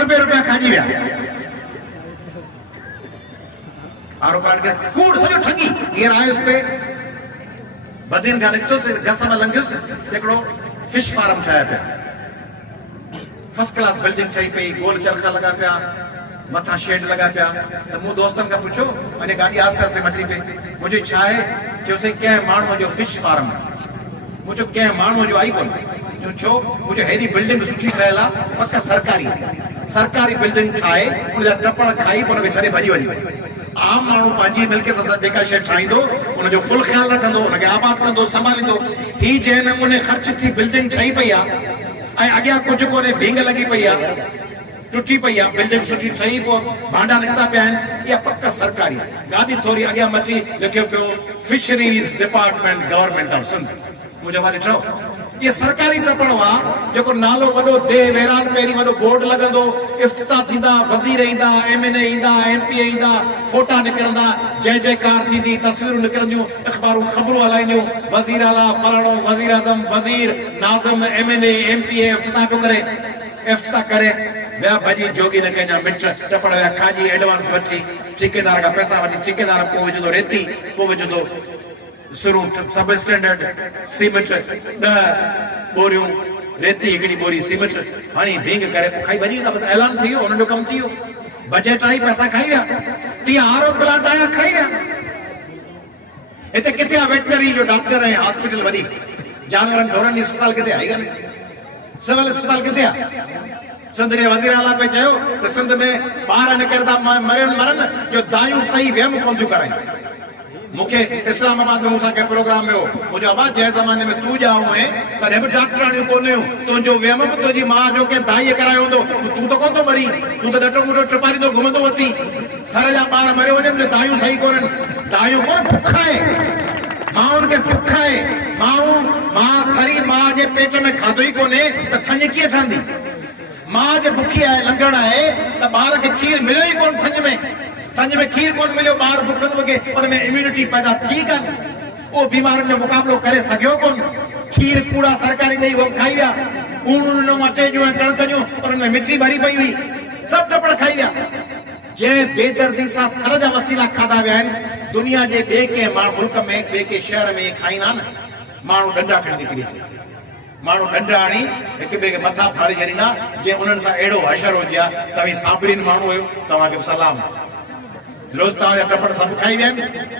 अरबे रुपया खाजी विया आरोपार के कूड़ सॼो ठगी हींअर आयुस पे बदिन खां निकितुसि घस में लंघियुसि हिकिड़ो फिश फार्म ठाहिया पिया फर्स्ट क्लास बिल्डिंग ठही पई गोल चरखा लगा पिया मथा शेड लगा पिया तो मूं दोस्तन खां पुछो अने गाड़ी आस्ते आस्ते मची पे मुझे छा है चयोसि कंहिं माण्हूअ जो फिश फार्म मुझो कंहिं माण्हूअ जो आई कोन जो छो मुझे हेड़ी बिल्डिंग सुठी ठहियल आहे पक्का सरकारी बिल्डिंग ठाहे उनजा टपड़ खाई पोइ उनखे छॾे भॼी वञे आम माण्हू पंहिंजी मिल्कियत सां जेका शइ ठाहींदो उनजो फुल ख़्यालु रखंदो उनखे आबाद कंदो संभालींदो ही जंहिं नमूने ख़र्च थी बिल्डिंग ठही पई आहे ऐं अॻियां कुझु कोन्हे भींग लॻी पई आहे टुटी पई आहे बिल्डिंग सुठी ठही पोइ भांडा निकिता पिया आहिनि इहा पक्का सरकारी आहे गाॾी थोरी अॻियां मटी लिखियो पियो fisheries department government of Sindh मुंहिंजो वरी ॾिठो ये सरकारी टपड़ हुआ जो नालो वडो दे वैरान पेरी वडो बोर्ड लगंदो इफ्तिताह थींदा वजीर ईंदा एमएनए ईंदा एमपीए ईंदा फोटा निकरंदा जय जयकार थींदी तस्वीरूं निकरंदियूं अखबारूं खबरूं हलाईंदियूं वजीर आला फलाणो वजीर आजम वजीर नाज़िम एमएनए एमपीए इफ्तिताह करे ॿिया भॼी जोगी न कंहिंजा मिट टपड़ विया खाजी एडवांस वठी ठेकेदार खां पैसा वठी ठेकेदार पोइ विझंदो रेती पोइ विझंदो शुरू सब स्टैंडर्ड सीमेंट 10 बोरियूं रेती हिकिड़ी बोरी सीमेंट हाणे भींग करे पोइ खाई भॼी वेंदा बसि ऐलान थी वियो उन्हनि जो कमु थी वियो बजट आई पैसा खाई विया तीअं आरो प्लांट आया खाई विया हिते किथे आहे वेटनरी जो डॉक्टर ऐं हॉस्पिटल वॾी जानवरनि ढोरनि जी अस्पताल किथे आहे सिविल अस्पताल किथे आहे सिंध जे वज़ीर आला पे चयो त सिंध में ॿार निकिरंदा मरनि जो दायूं सही वहम कोन थियूं कराइनि मुखे इस्लामाबाद में मूंसां कंहिं प्रोग्राम में हो मुंहिंजो अबा जंहिं ज़माने में तूं ॼाओ हुए तॾहिं बि डॉक्टराणियूं कोन हुयूं तुंहिंजो वहम बि तुंहिंजी माउ जो कंहिं दाईअ करायो हूंदो तूं त कोन थो मरी तूं त ॾटो मुटो टिपारींदो घुमंदो वती थर जा ॿार मरियो वञनि दायूं सही कोन्हनि दायूं कोन बुख आहे माउनि खे बुख आहे माउ थरी माउ जे पेट में खाधो ई कोन्हे त थञ कीअं ठहंदी माउ जे बुखी आहे लंघड़ आहे त ॿार खे खीर मिलियो ई कोन थञ में खीर कोन मिलियो ॿार बुखंदो वगे उनमें इम्यूनिटी पैदा थी कान वो बीमारियुनि जो मुक़ाबिलो करे सघियो कोन खीर कूड़ा सरकारी ॾेई उहो खाई विया ऊणूं अटे जूं ऐं कणक जूं उनमें मिठी भरी पई हुई सभु टपड़ खाई विया जंहिं बेदर्दी सां थर जा वसीला खाधा विया आहिनि दुनिया जे ॿिए कंहिं मुल्क में ॿिए कंहिं शहर में खाईंदा न माण्हू डंडा खणी निकिरी अचे माण्हू डंडा आणी हिक ॿिए खे मथां फाड़े छॾींदा जे उन्हनि सां अहिड़ो हशर हुजे हा तव्हां साबरीन माण्हू हुयो तव्हांखे सलाम रोज़ तव्हांजा टपड़ सभु खाई विया आहिनि